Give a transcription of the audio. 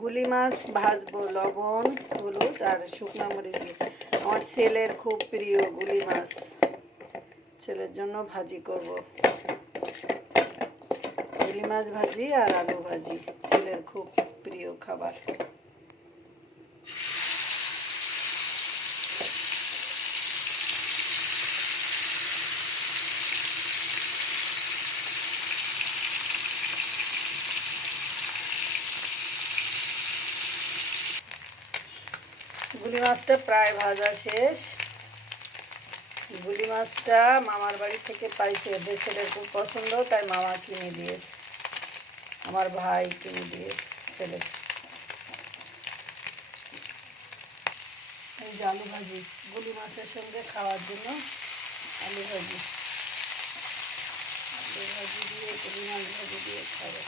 গুলি মাছ, ভাজবো লবণ, হলুদ আর শুকনো মরিচ দিয়ে। আমার ছেলের খুব প্রিয় গুলি মাছ। ছেলের জন্য ভাজি করব। গুলি মাছ ভাজি আর আলু ভাজি, ছেলের খুব প্রিয় খাবার। গুলি মাছটা প্রায় ভাজা শেষ। গুলি মাছটা মামার বাড়ি থেকে পাইছে। ওদের ছেলের খুব পছন্দ, তাই মামা কিনে দিয়েছে। আমার ভাই কিনে দিয়েছে ছেলে। এই যে আলু ভাজি, গুলি মাছের সঙ্গে খাওয়ার জন্য আলু ভাজি। আলু ভাজি দিয়ে, গুলি মাছ ভাজি দিয়ে খাবে।